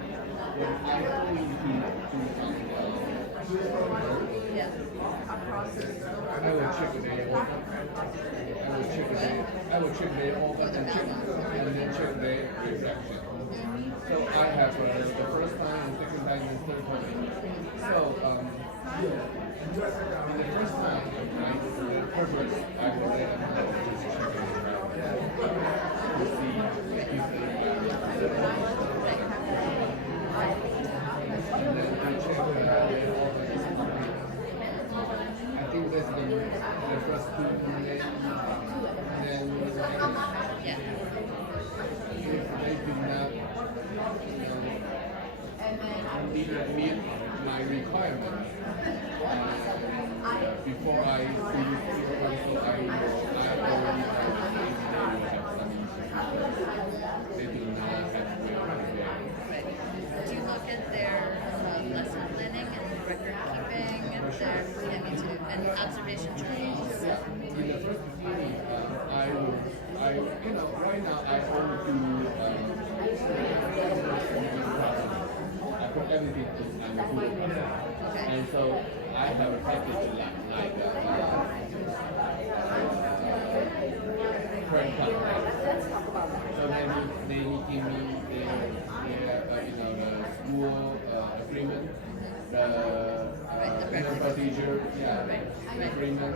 I go into I will check their offer and then check their rejection. So I have the first time, and second time, and third time. So in the first time, the purpose I will let them know to check it to see if they and then I check their offer is complete. I think that's the first 2, and then if they do not meet my requirement before I finish the council, I already have some issues. They do not have to be prepared. Do you look at their lesson planning and record keeping, and observation journals? Yeah, in the first beginning, right now I only do for everything I'm good. And so I have a package like credit card. Let's talk about that. So they give me their the school agreement, the procedure, agreement,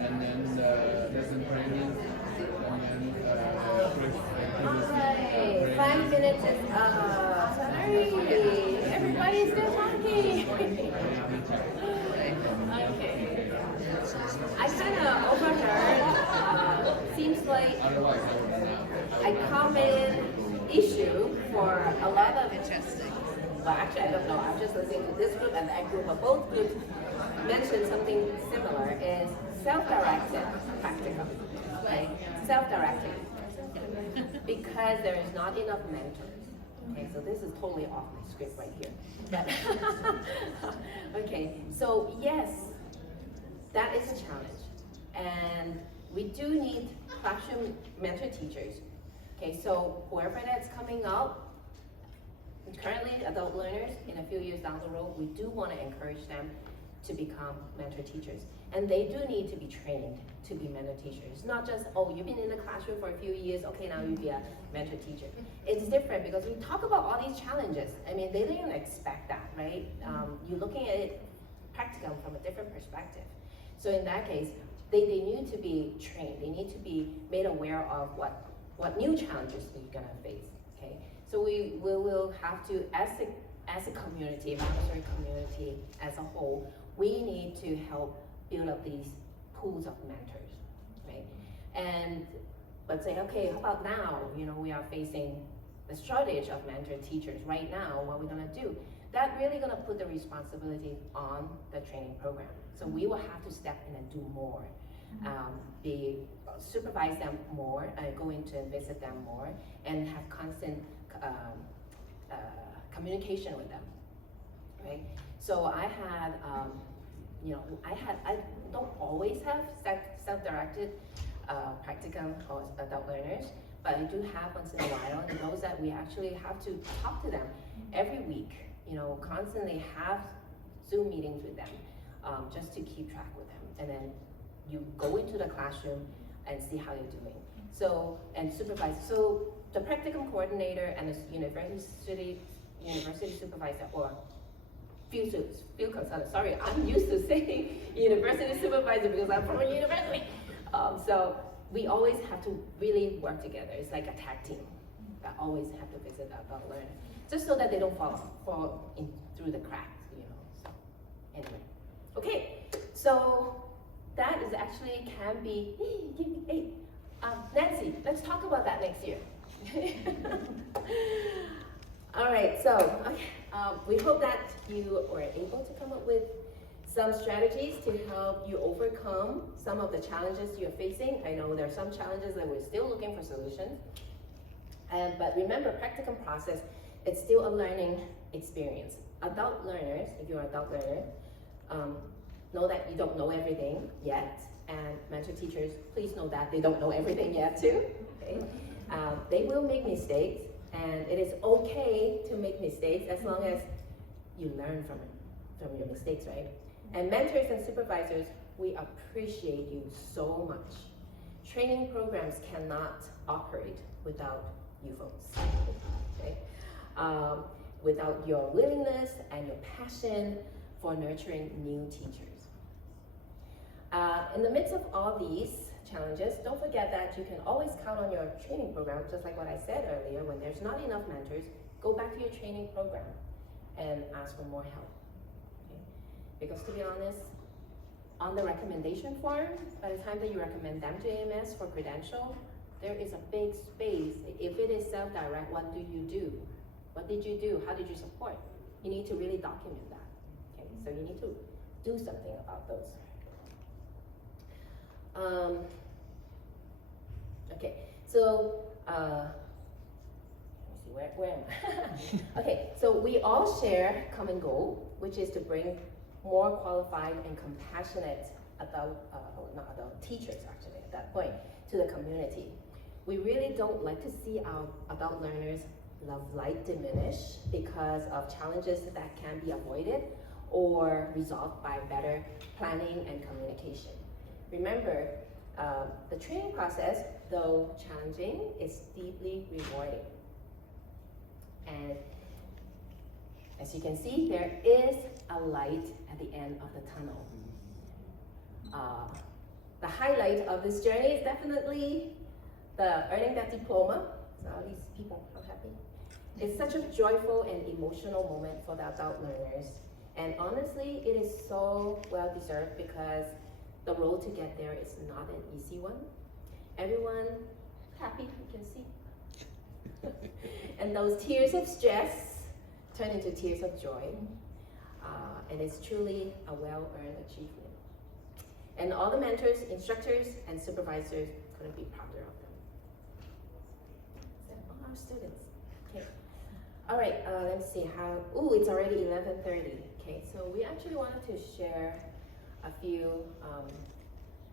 and then the lesson planning, and then Alright, 5 minutes is up. Sorry, everybody's still talking. Okay. I kind of overheard, seems like a common issue for a lot of, Interesting. well actually I don't know, I'm just listening to this group and that group, but both groups mentioned something similar, is self-directed practicum, right? Self-directed. Because there is not enough mentors. Okay, so this is totally off my script right here. But okay, so yes, that is a challenge. And we do need classroom mentor teachers. Okay, so whoever that's coming up, currently adult learners, in a few years down the road, we do want to encourage them to become mentor teachers. And they do need to be trained to be mentor teachers. Not just, oh, you've been in the classroom for a few years, okay, now you be a mentor teacher. It's different because we talk about all these challenges. I mean, they didn't expect that, right? You're looking at it practicum from a different perspective. So in that case, they need to be trained. They need to be made aware of what new challenges we're gonna face, okay? So we will have to, as a community, Montessori community as a whole, we need to help build up these pools of mentors, right? But say, okay, how about now? You know, we are facing the shortage of mentor teachers right now. What are we gonna do? That really gonna put the responsibility on the training program. So we will have to step in and do more, supervise them more, go into and visit them more, and have constant communication with them, right? So I had, I don't always have self-directed practicum for adult learners, but I do have once in a while, and those that we actually have to talk to them every week, you know, constantly have Zoom meetings with them, just to keep track with them. And then you go into the classroom and see how they're doing. So, and supervise. So the practicum coordinator and the university supervisor, or field consultant, sorry, I'm used to saying university supervisor because I'm from a university. So we always have to really work together. It's like a tag team that always have to visit the adult learner, just so that they don't fall in through the cracks, you know. So anyway, okay, so that is actually can be, hey, Nancy, let's talk about that next year. All right, so we hope that you were able to come up with some strategies to help you overcome some of the challenges you're facing. I know there are some challenges that we're still looking for solutions. But remember, practicum process, it's still a learning experience. Adult learners, if you're an adult learner, know that you don't know everything yet. And mentor teachers, please know that they don't know everything yet too. Okay? They will make mistakes, and it is okay to make mistakes as long as you learn from your mistakes, right? And mentors and supervisors, we appreciate you so much. Training programs cannot operate without you folks, okay? Without your willingness and your passion for nurturing new teachers. In the midst of all these challenges, don't forget that you can always count on your training program, just like what I said earlier. When there's not enough mentors, go back to your training program and ask for more help. Okay? Because to be honest, on the recommendation form, by the time that you recommend them to AMS for credential, there is a big space. If it is self-direct, what do you do? What did you do? How did you support? You need to really document that. Okay, so you need to do something about those. Okay, so let me see, where am I? Okay, so we all share a common goal, which is to bring more qualified and compassionate teachers actually at that point to the community. We really don't like to see our adult learners love light diminish because of challenges that can be avoided or resolved by better planning and communication. Remember, the training process, though challenging, is deeply rewarding. And as you can see, there is a light at the end of the tunnel. The highlight of this journey is definitely the earning that diploma. So all these people are happy. It's such a joyful and emotional moment for the adult learners. And honestly, it is so well deserved because the road to get there is not an easy one. Everyone happy, you can see. And those tears of stress turn into tears of joy. And it's truly a well-earned achievement. And all the mentors, instructors, and supervisors couldn't be prouder of them. All our students. Okay. All right, let's see how, it's already 11:30. Okay, so we actually wanted to share a few,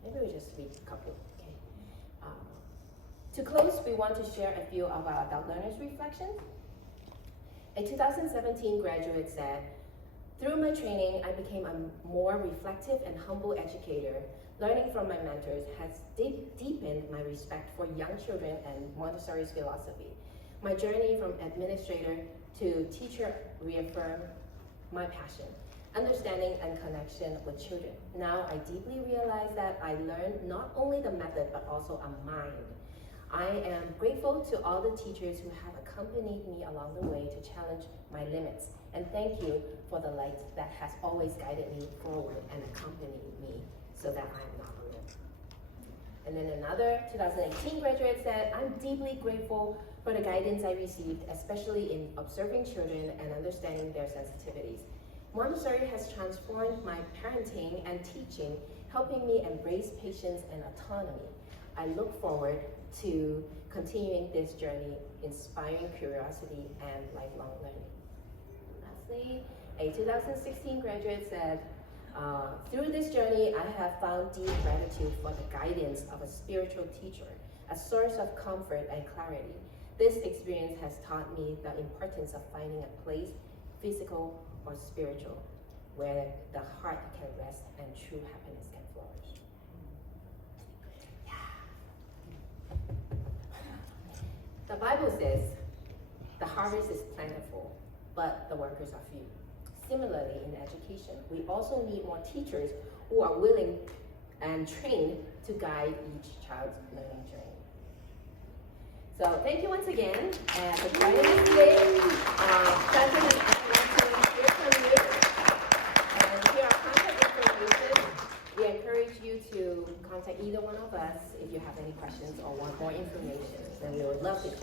maybe we just read a couple. Okay. To close, we want to share a few of our adult learners' reflections. A 2017 graduate said, "Through my training, I became a more reflective and humble educator. Learning from my mentors has deepened my respect for young children and Montessori's philosophy. My journey from administrator to teacher reaffirmed my passion, understanding and connection with children. Now I deeply realize that I learned not only the method, but also a mind. I am grateful to all the teachers who have accompanied me along the way to challenge my limits. And thank you for the light that has always guided me forward and accompanied me so that I am not alone." And then another 2018 graduate said, "I'm deeply grateful for the guidance I received, especially in observing children and understanding their sensitivities. Montessori has transformed my parenting and teaching, helping me embrace patience and autonomy. I look forward to continuing this journey, inspiring curiosity and lifelong learning." Lastly, a 2016 graduate said, "Through this journey, I have found deep gratitude for the guidance of a spiritual teacher, a source of comfort and clarity. This experience has taught me the importance of finding a place, physical or spiritual, where the heart can rest and true happiness can flourish." The Bible says, "The harvest is plentiful, but the workers are few." Similarly, in education, we also need more teachers who are willing and trained to guide each child's learning journey. So thank you once again for joining us today. Jonathan and I want to hear from you. And here are contact information. We encourage you to contact either one of us if you have any questions or want more information. And we would love to share.